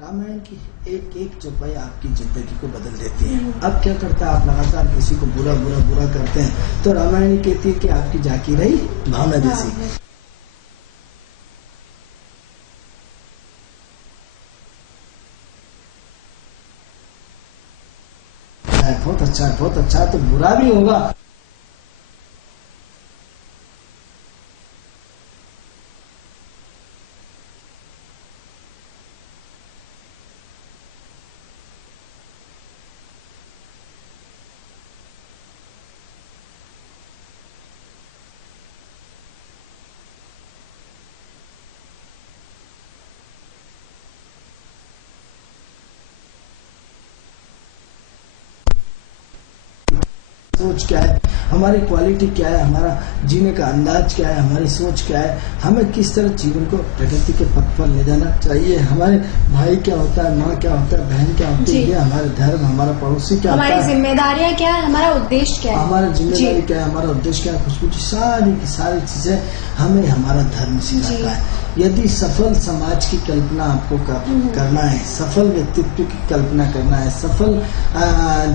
रामायण की एक एक चौपाई आपकी जिंदगी को बदल देती है। अब क्या करता है, आप लगातार किसी को बुरा बुरा बुरा करते हैं तो रामायण कहती है कि आपकी झांकी रही भावना जैसी। बहुत अच्छा तो बुरा भी होगा। सोच क्या है, हमारी क्वालिटी क्या है, हमारा जीने का अंदाज क्या है, हमारी सोच क्या है, हमें किस तरह जीवन को प्रगति के पथ पर ले जाना चाहिए, हमारे भाई क्या होता है, माँ क्या होता है, बहन क्या होती है, हमारे धर्म, हमारा पड़ोसी क्या होता है, हमारी जिम्मेदारियाँ क्या है, हमारा उद्देश्य क्या है, हमारा जिम्मेदारी क्या है, हमारा उद्देश्य क्या है, खुशबू सारी की सारी चीजें हमें हमारा धर्म सिखाता है। यदि सफल समाज की कल्पना आपको करना है, सफल व्यक्तित्व की कल्पना करना है, सफल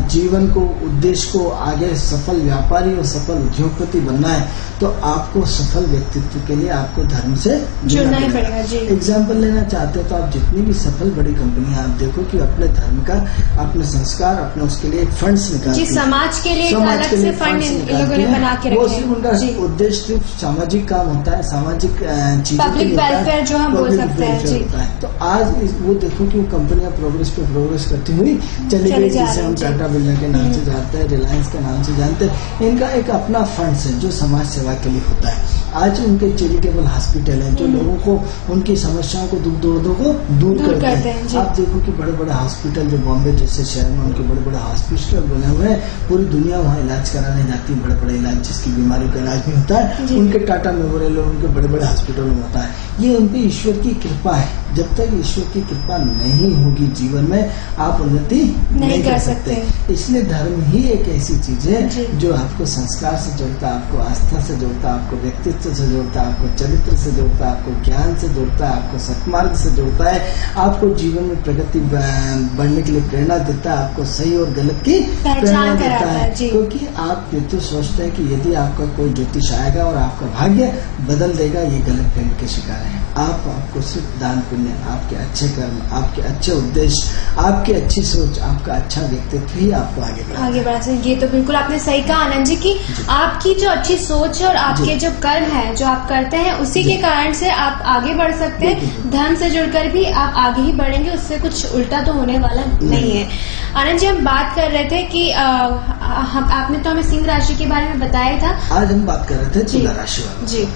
जीवन को उद्देश्य को आगे सफल व्यापारी और सफल उद्योगपति बनना है तो आपको सफल व्यक्तित्व के लिए आपको धर्म से जुड़ना ही पड़ेगा। एग्जाम्पल लेना चाहते हो तो आप जितनी भी सफल बड़ी कंपनियां आप देखो कि अपने धर्म का, अपने संस्कार, अपने उसके लिए फंड्स निकालती है, समाज के लिए अलग से फंड इन लोगों ने बना के रखे हैं। उनका उद्देश्य सिर्फ सामाजिक काम होता है, सामाजिक चीजों पब्लिक वेलफेयर जो हम बोल सकते हैं। तो आज वो देखो कि वो कंपनियां प्रोग्रेस पे प्रोग्रेस करती हुई चली गई, जिसे हम टाटा बिरला के नाम से जानते हैं, रिलायंस के नाम से जानते हैं। इनका एक अपना फंड है जो समाज सेवा के लिए होता है। आज उनके चैरिटेबल हॉस्पिटल है जो लोगों को उनकी समस्याओं को, दुख दर्दों को दूर करते हैं। आप देखो कि बड़े बड़े हॉस्पिटल जो बॉम्बे जैसे शहर में उनके बड़े बड़े हॉस्पिटल बने हुए हैं, पूरी दुनिया वहाँ इलाज कराने जाती है, बड़े बड़े इलाज जिसकी बीमारियों का इलाज नहीं होता है उनके टाटा मेमोरियल और उनके बड़े बड़े हॉस्पिटलों में होता है। ये उनकी ईश्वर की कृपा है। जब तक ईश्वर की कृपा नहीं होगी जीवन में आप उन्नति नहीं कर सकते। इसलिए धर्म ही एक ऐसी चीज है जो आपको संस्कार से जोड़ता है, आपको आस्था से जोड़ता है, आपको व्यक्तित्व से जोड़ता है, आपको चरित्र से जोड़ता है, आपको ज्ञान से जोड़ता है, आपको सत्मार्ग से जोड़ता है, आपको जीवन में प्रगति बढ़ने के लिए प्रेरणा देता है, आपको सही और गलत की प्रेरणा देता है। क्योंकि आप ये तो सोचते हैं कि यदि आपका कोई ज्योतिष आएगा और आपका भाग्य बदल देगा, ये गलत फहमी के शिकार है। आपको सिर्फ दान पुण्य, आपके अच्छे कर्म, आपके अच्छे उद्देश्य, आपकी अच्छी सोच, आपका अच्छा व्यक्तित्व ही आपको आगे बढ़ा सकते। ये तो बिल्कुल आपने सही कहा आनंद जी की आपकी जो अच्छी सोच है और आपके जो कर्म है जो आप करते हैं उसी के कारण से आप आगे बढ़ सकते हैं। धर्म से जुड़कर भी आप आगे ही बढ़ेंगे, उससे कुछ उल्टा तो होने वाला नहीं है। आनंद जी हम बात कर रहे थे कि आपने तो हमें सिंह राशि के बारे में बताया था। आज हम बात कर रहे थे तुला राशि वाले। जी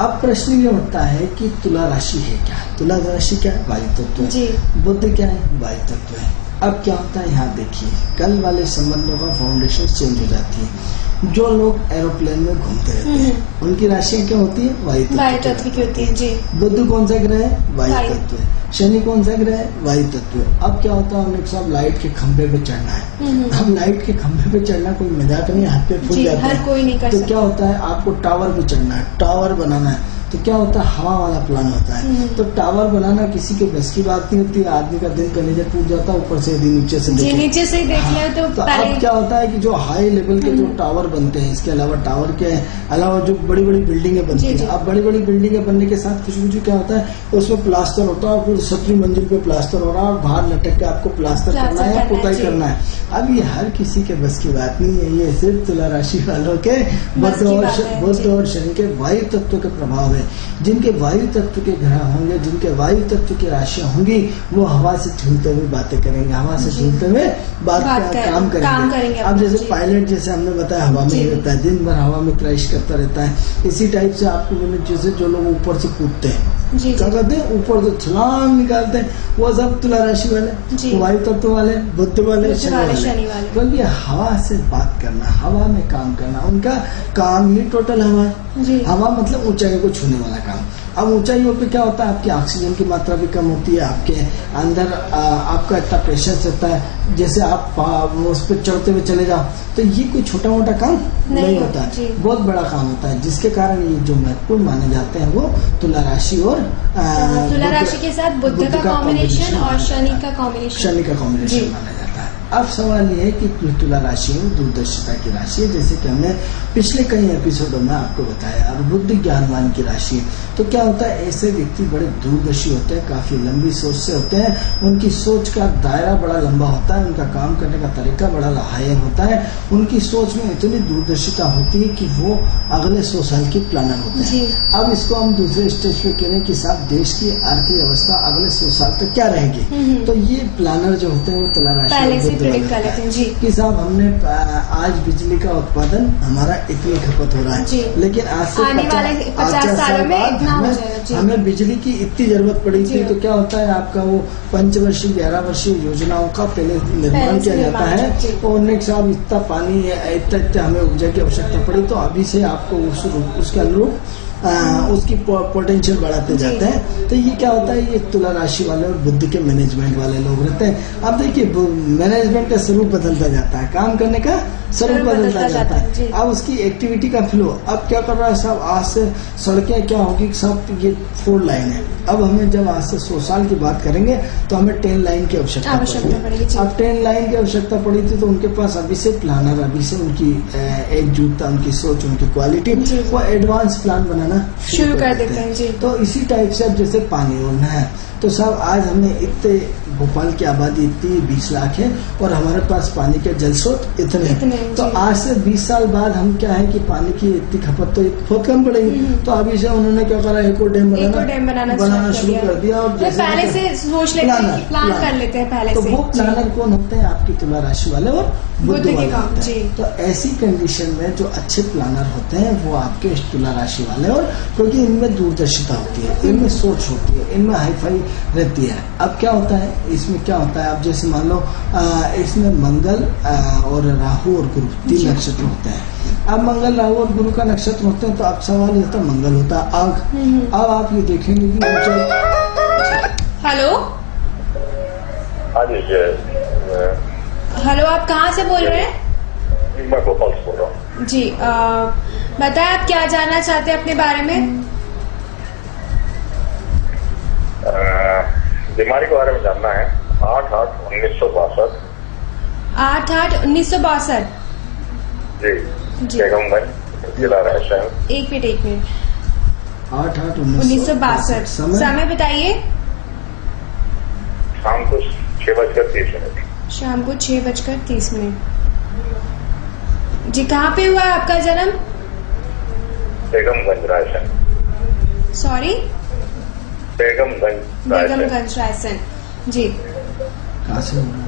अब प्रश्न ये उठता है कि तुला राशि है क्या? तुला राशि क्या है? वायु तत्व है। बुध क्या है? वायु तत्व है। अब क्या होता है यहाँ देखिए, कल वाले संबंधों का फाउंडेशन चेंज हो जाती है। जो लोग एरोप्लेन में घूमते रहते हैं उनकी राशियाँ क्या होती है? वायु तत्व की होती है। जी। बुध कौन सा ग्रह है? वायु तत्व है। शनि कौन सा ग्रह है? वायु तत्व है। अब क्या होता है, हमने साहब लाइट के खंभे पे चढ़ना है। अब लाइट के खंभे पे चढ़ना कोई मजाक नहीं, हाथ पे फूल जाता है। कोई नहीं कर तो क्या होता है, आपको टावर पे चढ़ना है, टावर बनाना है, तो क्या होता है, हवा वाला प्लान होता है। तो टावर बनाना किसी के बस की बात नहीं होती है। आदमी का दिल कलेजा टूट जाता है ऊपर से, यदि नीचे से देखे। नीचे से देख लिया तो अब क्या होता है कि जो हाई लेवल के जो टावर बनते हैं, इसके अलावा टावर के अलावा जो बड़ी बड़ी बिल्डिंगें बनती है, अब बड़ी बड़ी बिल्डिंगें बनने के साथ खुशबू क्या होता है, उसमें प्लास्टर होता है, फिर 7वीं मंजिल पे प्लास्टर हो रहा है और बाहर लटक के आपको प्लास्टर करना है या पुताई करना है। अब ये हर किसी के बस की बात नहीं है, ये सिर्फ तुला राशि वालों के बुध और शनि के वायु तत्व के प्रभाव है। जिनके वायु तत्व के ग्रह होंगे, जिनके वायु तत्व की राशियां होंगी, वो हवा से झूलते हुए बातें करेंगे, हवा से झूलते हुए काम करेंगे। अब जैसे पायलट, जैसे हमने बताया, हवा में ही रहता है, दिन भर हवा में क्रैश करता रहता है। इसी टाइप से आपको जैसे जो लोग ऊपर से कूदते हैं, क्या कहते हैं, ऊपर से छलांग निकालते हैं, वो सब तुला राशि वाले, वायु तत्व वाले, बुध वाले, शनि वाले। क्योंकि हवा से बात करना, हवा में काम करना, उनका काम ही टोटल हवा है। हवा मतलब ऊंचाई को छूने वाला काम। अब ऊंचाइयों पे क्या होता है, आपकी ऑक्सीजन की मात्रा भी कम होती है, आपके अंदर आपका इतना प्रेशर रहता है, जैसे आप उस पर चढ़ते हुए चले जाओ, तो ये कोई छोटा मोटा काम नहीं होता है, बहुत बड़ा काम होता है, जिसके कारण ये जो महत्वपूर्ण माने जाते हैं वो तुला राशि और तुला राशि के साथ बुध का कॉम्बिनेशन और शनि का कॉम्बिनेशन माना जाता है। अब सवाल ये है कि तुला राशि में दूरदर्शिता की राशि है, जैसे कि हमने पिछले कई एपिसोडों में आपको बताया, और बुद्धि ज्ञानवान की राशि है। तो क्या होता है, ऐसे व्यक्ति बड़े दूरदर्शी होते हैं, काफी लंबी सोच से होते हैं, उनकी सोच का दायरा बड़ा लंबा होता है, उनका काम करने का तरीका बड़ा हायर होता है, उनकी सोच में इतनी दूरदर्शिता होती है कि वो अगले 100 साल की प्लानर होते हैं। अब इसको हम दूसरे स्टेज पे करें कि साहब देश की आर्थिक अवस्था अगले 100 साल तक क्या रहेगी, तो ये प्लानर जो होते हैं वो तुला राशि कि साहब हमने आज बिजली का उत्पादन हमारा इतनी खपत हो रहा है, लेकिन आज से 50 साल बाद हमें बिजली की इतनी जरूरत पड़ी थी। तो क्या होता है, आपका वो 5 वर्षीय 11 वर्षीय योजनाओं का पहले निर्माण किया जाता है, और नेक्स्ट साहब इतना पानी इतना हमें ऊर्जा की आवश्यकता पड़ी, तो अभी से आपको उसके अनुरूप उसकी पोटेंशियल बढ़ाते जाते हैं। तो ये क्या होता है, ये तुला राशि वाले और बुद्धि के मैनेजमेंट वाले लोग रहते हैं। अब देखिए मैनेजमेंट का स्वरूप बदलता जाता है, काम करने का स्वरूप बदलता जाता है, अब उसकी एक्टिविटी का फ्लो। अब क्या कर रहा है साहब, आज से सड़कें क्या होगी सब, ये 4 लाइन है। अब हमें जब आज से 100 साल की बात करेंगे तो हमें 10 लाइन की आवश्यकता पड़ेगी। अब 10 लाइन की आवश्यकता पड़ी थी, तो उनके पास अभी से प्लानर, अभी से उनकी एकजुटता, उनकी सोच, उनकी क्वालिटी, वो एडवांस प्लान बनाना शुरू कर देते हैं जी। तो इसी टाइप से अब जैसे पानी और है, तो साहब आज हमने इतने, भोपाल की आबादी इतनी 20 लाख है और हमारे पास पानी के जल स्रोत इतने तो आज से 20 साल बाद हम क्या है कि पानी की इतनी खपत तो बहुत कम पड़ेगी। तो अभी से उन्होंने क्या करा, एक और डैम बनाना शुरू कर दिया, और जैसे पहले से सोच लेते हैं, प्लान कर लेते हैं पहले तो से। वो प्लानर कौन होते हैं, आपकी तुला राशि वाले और बुध वाले होते हैं। तो ऐसी कंडीशन में जो अच्छे प्लानर होते हैं वो आपके तुला राशि वाले, और क्योंकि इनमें दूरदर्शिता होती है, इनमें सोच होती है, इनमें हाईफाई रहती है। अब क्या होता है, इसमें क्या होता है, अब जैसे मान लो इसमें मंगल और राहु और गुरु 3 नक्षत्र होते हैं। अब मंगल, राहु और गुरु का नक्षत्र होते हैं, तो अब सवाल ये होता है, मंगल होता है आग। अब आप ये देखेंगे कि हेलो हेलो, आप कहाँ से बोल रहे हैं? मैं भोपाल से बोल रहा हूँ जी। बताएं आप क्या जानना चाहते हैं अपने बारे में? बीमारी के बारे में जानना है। 8/8/1962। 8/8/1962 जी, बेगमगंज, जिला रायसेन। एक मिनट 8/8/1962। समय बताइए। शाम को 6:30 शाम को 6:30। जी, कहाँ पे हुआ है आपका जन्म? बेगमगंज, रायसेन। सॉरी, बेगमगंज, रायसेन। जी, कहाँ से बोल रहे हैं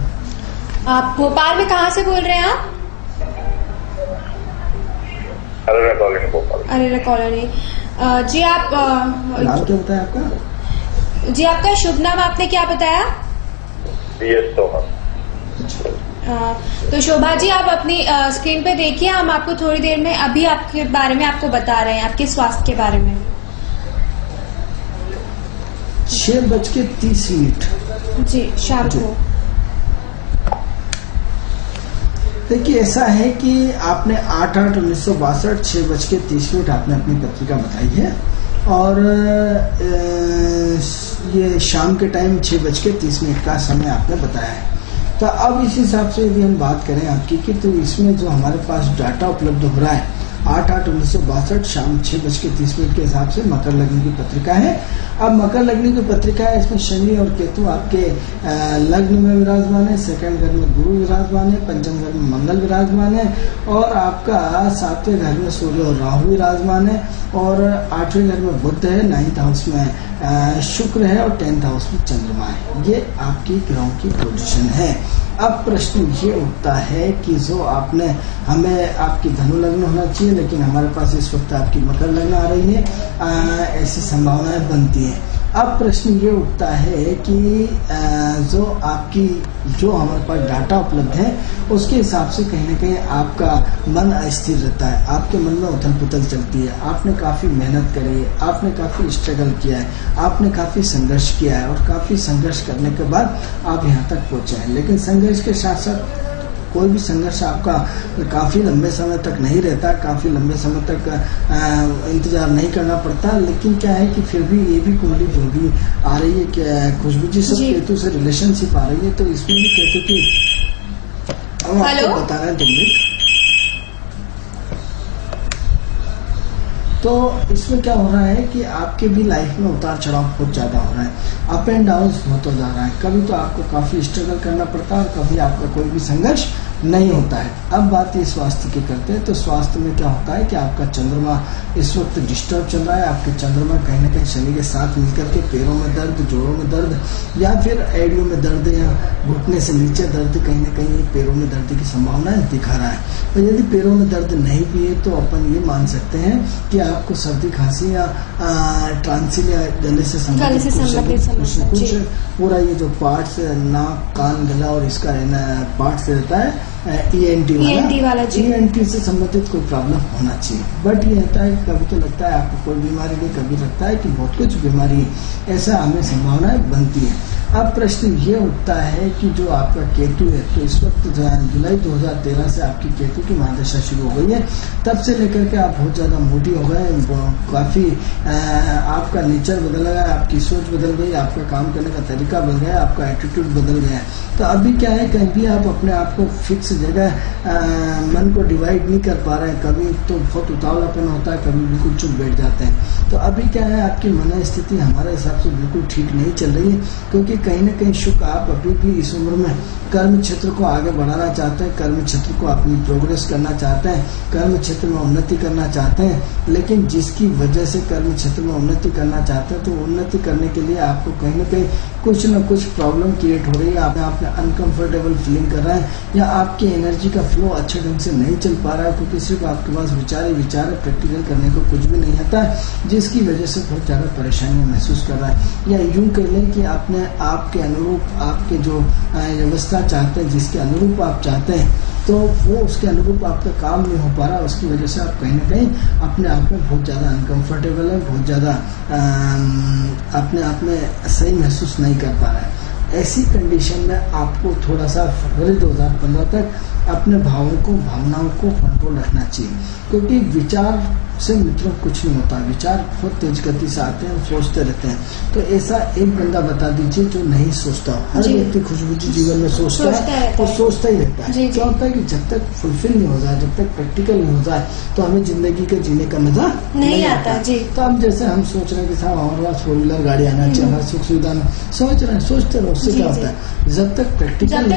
आप? भोपाल में कहाँ से बोल रहे हैं आप? अरेरा कॉलोनी, भोपाल। अरेरा कॉलोनी। जी, आप नाम क्या बताया आपका? जी, आपका शुभ नाम आपने क्या बताया? DS तोमर। तो शोभा जी, आप अपनी स्क्रीन पे देखिए, हम आपको थोड़ी देर में अभी आपके बारे में आपको बता रहे हैं, आपके स्वास्थ्य के बारे में। 6:30 जी, शाम को। देखिए, ऐसा है कि आपने 8/8/1962 6:30 आपने अपनी पत्रिका बताई है, और ये शाम के टाइम 6:30 का समय आपने बताया है। तो अब इस हिसाब से यदि हम बात करें आपकी कि, तो इसमें जो हमारे पास डाटा उपलब्ध हो रहा है 8/8/1962 शाम 6:30 के हिसाब से मकर लग्न की पत्रिका है। अब मकर लग्न की पत्रिका है, इसमें शनि और केतु आपके लग्न में विराजमान है, 2nd घर में गुरु विराजमान है, 5th घर में मंगल विराजमान है, और आपका 7वें घर में सूर्य और राहु विराजमान है, और 8वें घर में बुध है, 9th हाउस में शुक्र है, और 10th हाउस में चंद्रमा है। ये आपकी ग्रहों की पोजीशन है। अब प्रश्न ये उठता है कि जो आपने, हमें आपकी धनु लग्न होना चाहिए, लेकिन हमारे पास इस वक्त आपकी मकर लग्न आ रही है, ऐसी संभावनाएं बनती है। अब प्रश्न ये उठता है कि जो हमारे पास डाटा उपलब्ध है उसके हिसाब से कहीं ना कहीं आपका मन अस्थिर रहता है, आपके मन में उथल पुथल चलती है। आपने काफ़ी मेहनत करी है, आपने काफ़ी स्ट्रगल किया है, आपने काफ़ी संघर्ष किया है और काफ़ी संघर्ष करने के बाद आप यहाँ तक पहुँचे हैं। लेकिन संघर्ष के साथ साथ कोई भी संघर्ष आपका काफ़ी लंबे समय तक नहीं रहता, काफ़ी लंबे समय तक इंतजार नहीं करना पड़ता। लेकिन क्या है कि फिर भी ये भी कुंडली जो भी आ रही है, क्या खुशबू जी सब केतु से रिलेशनशिप आ रही है, तो इसमें भी केतु की अब आपको बता रहे हैं 2 मिनट। तो इसमें क्या हो रहा है कि आपके भी लाइफ में उतार चढ़ाव बहुत ज़्यादा हो रहा है, अप एंड डाउन बहुत हो जा रहा है। कभी तो आपको काफ़ी स्ट्रगल करना पड़ता है और कभी आपका कोई भी संघर्ष नहीं होता है। अब बात ये स्वास्थ्य की करते हैं, तो स्वास्थ्य में क्या होता है कि आपका चंद्रमा इस वक्त डिस्टर्ब चल रहा है। आपके चंद्रमा कहीं ना कहीं शनि के साथ मिलकर के पैरों में दर्द, जोड़ों में दर्द या फिर एडियो में दर्द या घुटने से नीचे दर्द, कहीं ना कहीं पैरों में दर्द की संभावना दिखा रहा है। और यदि पैरों में दर्द नहीं भी है तो अपन ये मान सकते हैं कि आपको सर्दी खांसी या ट्रांसिल या गले से संबंधित कुछ पूरा ये जो पार्ट्स नाक कान गला और इसका पार्ट्स रहता है ENT वाला ENT से संबंधित कोई प्रॉब्लम होना चाहिए। बट ये होता है कभी तो लगता है आपको कोई बीमारी नहीं, कभी लगता है कि बहुत कुछ बीमारी, ऐसा हमें संभावनाएं बनती है। अब प्रश्न ये उठता है कि जो आपका केतु है, तो इस वक्त जुलाई 2013 से आपकी केतु की महादशा शुरू हो गई है। तब से लेकर के आप बहुत ज़्यादा मोटी हो गए, काफ़ी आपका नेचर बदल गया, आपकी सोच बदल गई, आपका काम करने का तरीका बदल गया, आपका एटीट्यूड बदल गया। तो अभी क्या है, कहीं भी आप अपने आप को फिक्स जगह मन को डिवाइड नहीं कर पा रहे हैं। कभी तो बहुत उतावलापन होता है, कभी बिल्कुल चुप बैठ जाते हैं। तो अभी क्या है, आपकी मन स्थिति हमारे हिसाब से बिल्कुल ठीक नहीं चल रही है, क्योंकि कहीं ना कहीं शुक्र आप अभी भी इस उम्र में कर्म क्षेत्र को आगे बढ़ाना चाहते हैं, कर्म क्षेत्र को अपनी प्रोग्रेस करना चाहते हैं, कर्म क्षेत्र में उन्नति करना चाहते हैं। लेकिन जिसकी वजह से कर्म क्षेत्र में उन्नति करना चाहते हैं, तो उन्नति करने के लिए आपको कहीं ना कहीं कुछ न कुछ प्रॉब्लम क्रिएट हो रही है। आप अनकंफर्टेबल फीलिंग कर रहे हैं या आपकी एनर्जी का फ्लो अच्छे ढंग से नहीं चल पा रहा है, क्योंकि सिर्फ आपके पास विचार ही विचार है, प्रैक्टिकल करने को कुछ भी नहीं आता है, जिसकी वजह से बहुत ज़्यादा परेशानियां महसूस कर रहा है। या यूं कह लें कि आपने आपके अनुरूप आपके जो व्यवस्था चाहते हैं, जिसके अनुरूप आप चाहते हैं, तो वो उसके अनुरूप आपका काम नहीं हो पा रहा। उसकी वजह से आप कहीं ना कहीं अपने आप में बहुत ज़्यादा अनकंफर्टेबल है, बहुत ज़्यादा अपने आप में सही महसूस नहीं कर पा रहा है। ऐसी कंडीशन में आपको थोड़ा सा फरवरी 2015 तक अपने भावनाओं को कंट्रोल रखना चाहिए, क्योंकि विचार से मित्रों कुछ नहीं होता। विचार बहुत तेज गति से आते हैं, सोचते रहते हैं। तो ऐसा एक बंदा बता दीजिए जो नहीं सोचता। हर व्यक्ति खुशबू जी जीवन में सोचता है, तो सोचता ही रहता है। क्या होता है कि जब तक फुलफिल नहीं हो जाए, जब तक प्रैक्टिकल नहीं हो जाए, तो हमें जिंदगी के जीने का मजा नहीं आता। तो अब जैसे हम सोच रहे हैं कि साहब हमारे पास 4 व्हीलर गाड़ी आना चाहिए, हमारी सुख सुविधा में सोच रहे हैं, सोचते रहो। उससे क्या होता है, जब तक प्रैक्टिकल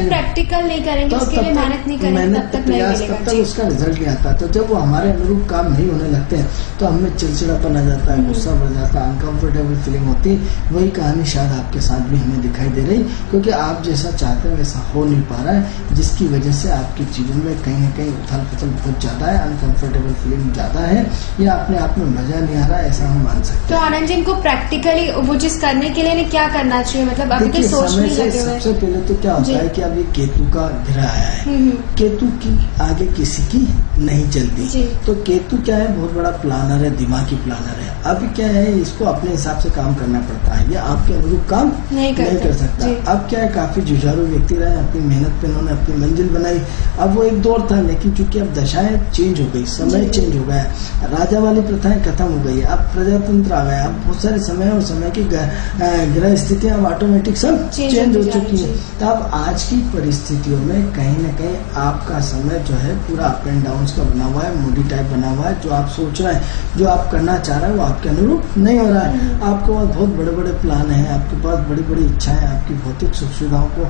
नहीं करेंगे, उसके लिए मेहनत नहीं करेंगे, तब तक उसका रिजल्ट नहीं आता। तो जब वो हमारे अनुरूप काम नहीं होने लगते हैं, तो हमें चिड़चिड़ापन आ जाता है, गुस्सा बढ़ जाता है, अनकंफर्टेबल फीलिंग होती है। वही कहानी शायद आपके साथ भी हमें दिखाई दे रही, क्योंकि आप जैसा चाहते हैं वैसा हो नहीं पा रहा है, जिसकी वजह से आपके जीवन में कहीं ना कहीं उथल पुथल बहुत ज्यादा है, अनकंफर्टेबल फीलिंग ज्यादा है, या अपने आप में मजा नहीं आ रहा है, ऐसा हम मान सकते हैं। तो आनंद जी, इनको प्रैक्टिकली वो चीज करने के लिए क्या करना चाहिए? मतलब अभी तो सोचने लगे हुए। सबसे पहले तो क्या होता है कि अब ये केतु का ग्रह आया है, केतु की आगे किसी की नहीं चलती। तो केतु क्या है, बहुत बड़ा प्लानर है, दिमागी प्लानर है। अब क्या है, इसको अपने हिसाब से काम करना पड़ता है, या आपके अनुरूप काम नहीं कर सकता। अब क्या है, काफी जुझारू व्यक्ति रहे, अपनी मेहनत पे उन्होंने अपनी मंजिल बनाई। अब वो एक दौर था, लेकिन चूंकि अब दशाएं चेंज हो गई, समय चेंज हो गया, राजा वाली प्रथाएं खत्म हो गई, अब प्रजातंत्र आ गया, अब बहुत सारे समय और समय की ग्रह स्थितियां अब ऑटोमेटिक सब चेंज हो चुकी है। तो अब आज की परिस्थितियों में कहीं न कहीं आपका समय जो है पूरा अप एंड डाउन का बना हुआ है, मूडी टाइप बना हुआ है। जो आप सोच रहे हैं, जो आप करना चाह रहे हैं, वो आपके अनुरूप नहीं हो रहा है। आपके पास बहुत बड़े बड़े प्लान हैं, आपके पास बड़ी बड़ी इच्छाएं, आपकी भौतिक सुख सुविधाओं को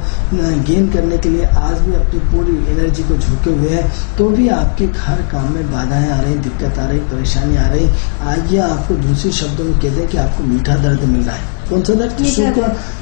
गेन करने के लिए आज भी अपनी पूरी एनर्जी को झोंके हुए हैं, तो भी आपके हर काम में बाधाएं आ रही, दिक्कत आ रही, परेशानी आ रही। आज ये आपको दूसरे शब्दों में कहते हैं कि आपको मीठा दर्द मिल रहा है। कौन सा दर्द?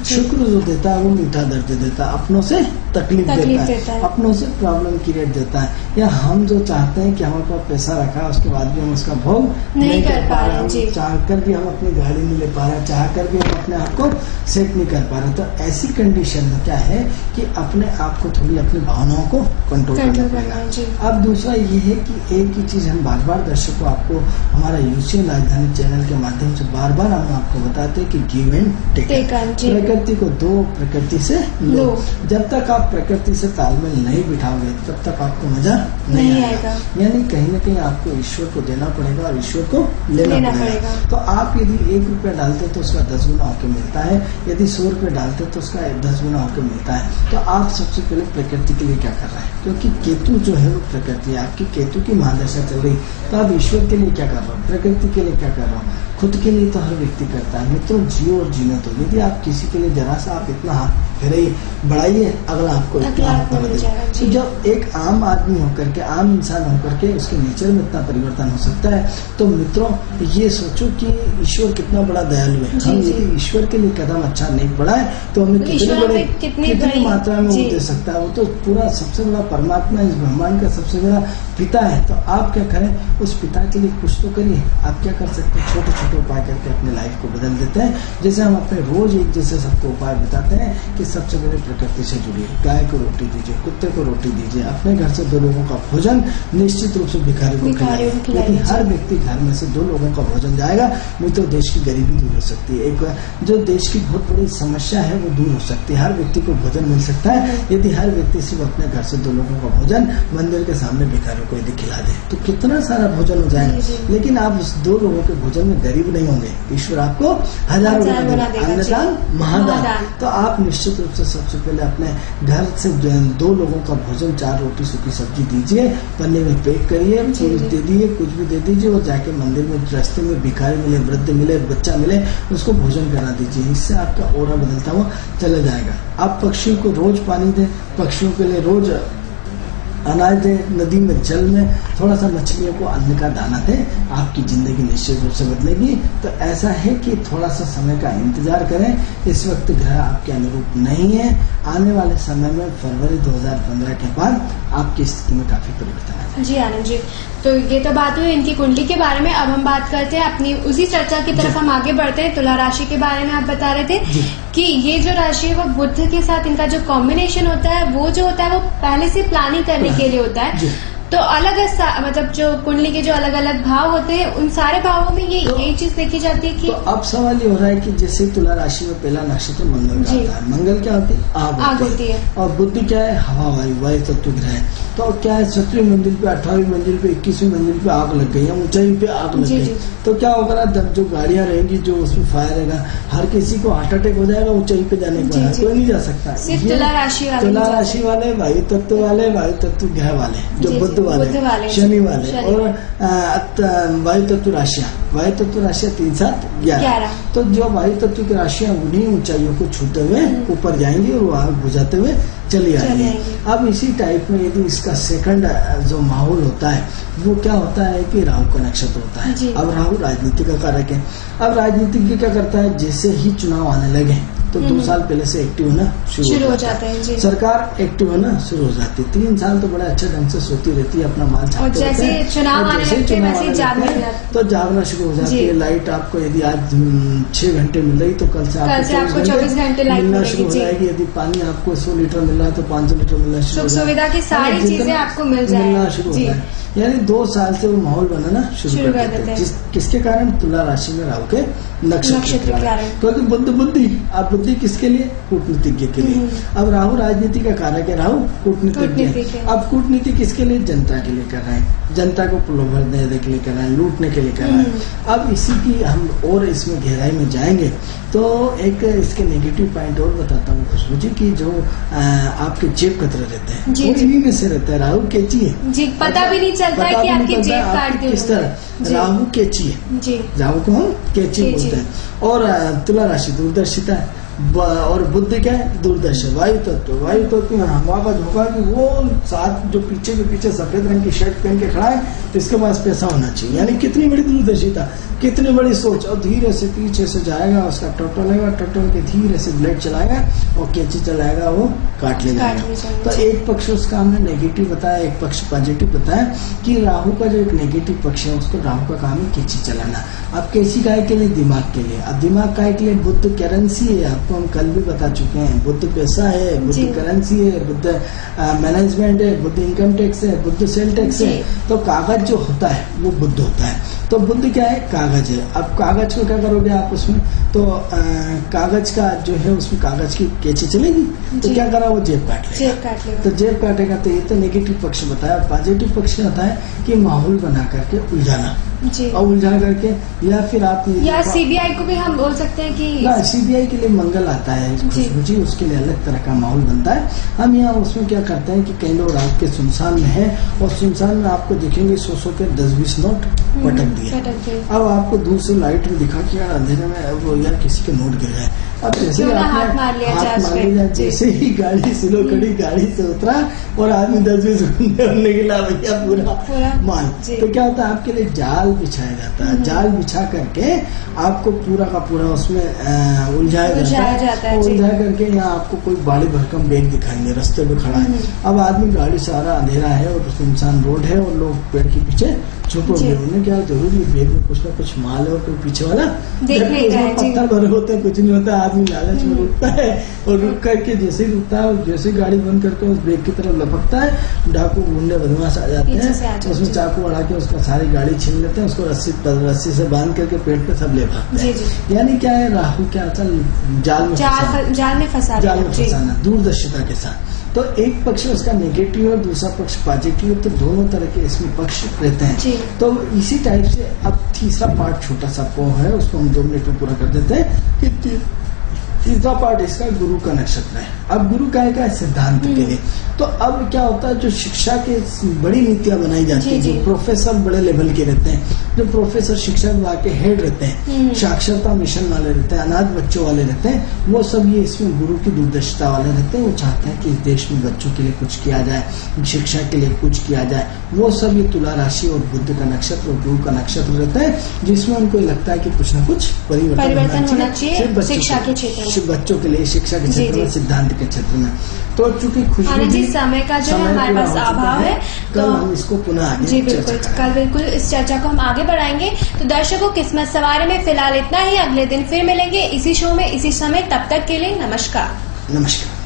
शुक्र जो देता है वो मीठा दर्द देता है, अपनों से तकलीफ देता है, अपनों से प्रॉब्लम क्रिएट देता है। या हम जो चाहते हैं कि हमारे पास पैसा रखा है उसके बाद भी हम उसका भोग नहीं कर पा रहे हैं, चाह कर भी हम अपनी गाड़ी नहीं ले पा रहे हैं, चाह कर भी हम अपने आप को सेट नहीं कर पा रहे। तो ऐसी कंडीशन में क्या है कि अपने आप को थोड़ी अपनी भावनाओं को कंट्रोल करना पड़ेगा। अब दूसरा ये है कि एक ही चीज हम बार बार दर्शकों आपको हमारा यूसीएन राजधानी चैनल के माध्यम से बार बार हम आपको बताते हैं कि गिव एंड टेक। प्रकृति को दो, प्रकृति से लो। जब तक आप प्रकृति से तालमेल नहीं बिठाओगे तब तक आपको मजा नहीं आएगा। यानी कहीं ना कहीं आपको ईश्वर को देना पड़ेगा और ईश्वर को लेना पड़ेगा। तो आप यदि 1 रुपया डालते तो उसका 10 गुना होकर मिलता है, यदि 100 रुपये डालते तो उसका 10 गुना होकर मिलता है। तो आप सबसे पहले प्रकृति के लिए क्या कर रहे हैं, क्योंकि केतु जो है वो प्रकृति है, आपकी केतु की महादशा चल रही, तो आप ईश्वर के लिए क्या कर रहे हो, प्रकृति के लिए क्या कर रहे हो, खुद के लिए तो हर व्यक्ति करता है। मित्रों, जियो और जीने तो यदि आप किसी के लिए जरा सा आप इतना हाथ फिराइए, बढ़ाइए, अगला आपको इतना तो जब एक आम आदमी होकर के, आम इंसान होकर के उसके नेचर में इतना परिवर्तन हो सकता है, तो मित्रों ये सोचो कि ईश्वर कितना बड़ा दयालु है। हम यदि ईश्वर के लिए कदम अच्छा नहीं बढ़ाए तो हमें कितनी मात्रा में वो दे सकता है। वो तो पूरा सबसे बड़ा परमात्मा, इस ब्रह्मांड का सबसे बड़ा पिता है। तो आप क्या करें, उस पिता के लिए कुछ तो करिए। आप क्या कर सकते हैं, छोटे छोटे उपाय करके अपने लाइफ को बदल देते हैं। जैसे हम अपने रोज एक जैसे सबको उपाय बताते हैं कि सबसे पहले प्रकृति से जुड़िए, गाय को रोटी दीजिए, कुत्ते को रोटी दीजिए, अपने घर से 2 लोगों का भोजन निश्चित रूप से भिखारी को खिलाइए। यदि हर व्यक्ति घर में से 2 लोगों का भोजन जाएगा, मित्रों देश की गरीबी दूर हो सकती है। एक जो देश की बहुत बड़ी समस्या है वो दूर हो सकती है। हर व्यक्ति को भोजन मिल सकता है यदि हर व्यक्ति सिर्फ अपने घर से 2 लोगों का भोजन मंदिर के सामने भिखारियों को यदि खिला दे तो कितना सारा भोजन हो जाएगा। लेकिन आप उस 2 लोगों के भोजन में गरीब नहीं होंगे, ईश्वर आपको हजारों अन्नदान महादान। तो आप निश्चित रूप से सबसे पहले अपने घर से 2 लोगों का भोजन, 4 रोटी सूखी सब्जी दीजिए, पन्ने में पैक करिए, फूल दे दिए, कुछ भी दे दीजिए, और जाके मंदिर में रास्ते में भिखारी मिले, वृद्ध मिले, बच्चा मिले, उसको भोजन करा दीजिए। इससे आपका ऑरा बदलता हुआ चला जाएगा। आप पक्षियों को रोज पानी दें, पक्षियों के लिए रोज अनाज दे, नदी में जल में थोड़ा सा मछलियों को अन्न का दाना दे, आपकी जिंदगी निश्चित रूप से बदलेगी। तो ऐसा है कि थोड़ा सा समय का इंतजार करें। इस वक्त ग्रह आपके अनुरूप नहीं है। आने वाले समय में फरवरी 2015 के बाद आपकी स्थिति में काफी परिवर्तन आएगा। जी आनंद जी, तो ये तो बात हुई इनकी कुंडली के बारे में। अब हम बात करते हैं अपनी उसी चर्चा की तरफ हम आगे बढ़ते हैं। तुला राशि के बारे में आप बता रहे थे कि ये जो राशि है वो बुध के साथ इनका जो कॉम्बिनेशन होता है वो जो होता है वो पहले से प्लानिंग करने के लिए होता है। तो अलग मतलब जो कुंडली के जो अलग अलग भाव होते हैं उन सारे भावों में यही चीज देखी जाती है कि तो अब सवाल ये हो रहा है कि जैसे तुला राशि में पहला नक्षत्र मंगल का आता है। मंगल क्या होती है, आग होती है, और बुद्धि क्या है, हवा वायु तत्व ग्रह है। तो क्या है, 17वीं मंजिल पे, 18वीं मंजिल पे, 21वीं मंजिल पे आग लग गई या ऊंचाई पे आग लग गई, तो क्या होगा, जो गाड़ियां रहेंगी जो उसमें फायर रहेगा, हर किसी को हार्ट अटैक हो जाएगा ऊंचाई पे जाने के बाद, कोई नहीं जा सकता। तुला राशि वाले, वायु तत्व वाले, वायु तत्व ग्रह वाले, जो बुध वाले, शनि वाले, और वायु तत्व राशियां, वायु तत्व राशियां 3, 7, 11। तो जो वायु तत्व की राशियां उन्हीं ऊंचाइयों को छूते हुए ऊपर जाएंगी और वहां बुझाते हुए चली आएंगी। अब इसी टाइप में यदि इसका सेकंड जो माहौल होता है वो क्या होता है कि राहु का नक्षत्र होता है। अब राहु राजनीति का कारक है। अब राजनीतिज्ञ क्या करता है, जैसे ही चुनाव आने लगे तो 2 साल पहले से एक्टिव होना शुरू हो जाता है। सरकार एक्टिव होना शुरू हो जाती है। 3 साल तो बड़ा अच्छे ढंग से सोती रहती है, अपना माल छापते रहते हैं। चुनाव आने तो जागना शुरू हो जाती है। लाइट आपको यदि आज 6 घंटे मिल रही तो कल से आपको 24 घंटे मिलना शुरू हो जाएगी। यदि पानी आपको 100 लीटर मिल रहा है तो 500 लीटर मिलना शुरू हो जाएगा। सुविधा की सारी चीजें आपको मिलना शुरू हो जाए। यानी 2 साल से वो माहौल बनाना शुरू कर देते हैं। किसके कारण, तुला राशि में राहु के नक्षत्र के कारण। क्योंकि बुद्धि, अब बुद्धि किसके लिए, कूटनीतिज्ञ के लिए। अब राहु राजनीति का कारक है, राहु कूटनीतिज्ञ। अब कूटनीति किसके लिए, जनता के लिए कर रहे हैं, जनता को प्रलोभन देने के लिए कर रहे हैं, लूटने के लिए कर रहे हैं। अब इसी की हम और इसमें गहराई में जाएंगे तो एक इसके नेगेटिव पॉइंट और बताता हूँ खुशबू जी की, जो आपके जेब कतरे रहते हैं वो इन्हीं में से रहता है। राहु केची है जी, पता भी नहीं चलता है कि आपकी जेब काट दी। किस तरह राहु केची है जी, राहु को हम केची बोलते हैं। और तुला राशि दूरदर्शिता है, और बुद्धि क्या है, दूरदर्शन। वायु तत्व में हवा का झोंका कि वो साथ जो पीछे के पीछे सफेद रंग की शर्ट पहन के खड़ा है तो इसके पास पैसा होना चाहिए। यानी कितनी बड़ी दूरदर्शिता। कितनी बड़ी सोच। और धीरे से पीछे से जाएगा, उसका टटोलेगा, टटोल के धीरे से ब्लेड चलाएगा और कैंची चलाएगा, वो काट ले जाएगा। तो एक पक्ष उसका हमने नेगेटिव बताया, एक पक्ष पॉजिटिव बताया कि राहु का जो एक नेगेटिव पक्ष है उसको राहु का काम है कैंची चलाना। अब कैंची काय के लिए? दिमाग के लिए। अब दिमाग काय के लिए? बुद्ध करेंसी है, आपको हम कल भी बता चुके हैं। बुद्ध पैसा है, बुद्ध करेंसी है, बुद्ध मैनेजमेंट है, बुद्ध इनकम टैक्स है, बुद्ध सेल टैक्स है। तो कागज जो होता है वो बुद्ध होता है। तो बुद्ध क्या है? कागज है। अब कागज को क्या करोगे आप उसमें? तो कागज का जो है उसमें कागज की कैंची चलेगी, तो क्या करा? वो जेब काट लेगा। तो जेब काटेगा। तो ये तो नेगेटिव पक्ष बताया। पॉजिटिव पक्ष क्या होता है कि माहौल बना करके उलझाना और उलझा करके, या फिर आप या सीबीआई को भी हम बोल सकते हैं कि सीबीआई के लिए मंगल आता है खुशबू जी, उसके लिए अलग तरह का माहौल बनता है। हम यहाँ उसमें क्या करते हैं कि कई लोग रात के सुनसान में है और सुनसान में आपको दिखेंगे 100 के 10-20 नोट पटक दिए। अब आपको दूर से लाइट में दिखा कि यार अंधेरे में वो यार किसी के नोट गिर गए। अब जैसे ही हाथ मार लिया, जैसे ही गाड़ी स्लो कड़ी, गाड़ी से उतरा और आदमी 10-20 घंटे निकला भैया पूरा माल। तो क्या होता है? आपके लिए जाल बिछाया जाता है। जाल बिछा करके आपको पूरा का पूरा उसमें उलझाया जाता है। उलझा करके यहाँ आपको कोई बड़ी भरकम बैग दिखाएंगे, रास्ते पे खड़ा है। अब आदमी गाड़ी सारा अंधेरा है और सुनसान रोड है और लोग पेड़ के पीछे छुपे हुए। उन्हें क्या जरूरी बैग में कुछ ना कुछ माल है और कोई पीछे वाला पत्थर भरे होते हैं, कुछ नहीं होता। आदमी लालच में रुकता है और रुक करके जैसे ही रुकता है और जैसे गाड़ी बंद करके उस बैग की तरफ लपकता है, डाकू गुंडे बदमाश आ जाते हैं, उसमें चाकू बढ़ा के उसका सारी गाड़ी छीन लेते हैं, उसको रस्सी से बांध करके पेड़ पे सब ले भागते हैं। यानी क्या है? राहु क्या होता है? जाल में फंसाना दूरदर्शिता के साथ। तो एक पक्ष उसका नेगेटिव और दूसरा पक्ष पॉजिटिव, तो दोनों तरह के इसमें पक्ष रहते हैं। तो इसी टाइप से अब तीसरा पार्ट छोटा सा है, उसको हम 2 मिनट में पूरा कर देते हैं। तीसरा पार्ट इसका गुरु का नक्षत्र है। अब गुरु का है सिद्धांत के लिए। तो अब क्या होता है? जो शिक्षा के बड़ी नीतियां बनाई जाती है, जो प्रोफेसर बड़े लेवल के रहते हैं, जो प्रोफेसर शिक्षा विभाग के हेड रहते हैं, साक्षरता मिशन वाले रहते हैं, अनाथ बच्चों वाले रहते हैं, वो सब ये इसमें गुरु की दूरदर्शिता वाले रहते हैं। वो चाहते हैं कि इस देश में बच्चों के लिए कुछ किया जाए, शिक्षा के लिए कुछ किया जाए। वो सब ये तुला राशि और बुध का नक्षत्र और गुरु का नक्षत्र रहता है, जिसमें उनको लगता है कि कुछ न कुछ परिवर्तन होना चाहिए शिक्षा के क्षेत्र में, बच्चों के लिए शिक्षा के क्षेत्र में, सिद्धांत के क्षेत्र में। तो चूंकि खुशबू समय का जो है हमारे पास अभाव है, तो हम इसको पुनः आगे कल बिल्कुल इस चर्चा को हम आगे बढ़ाएंगे। तो दर्शकों, किस्मत सवारी में फिलहाल इतना ही। अगले दिन फिर मिलेंगे इसी शो में इसी समय। तब तक के लिए नमस्कार। नमस्कार।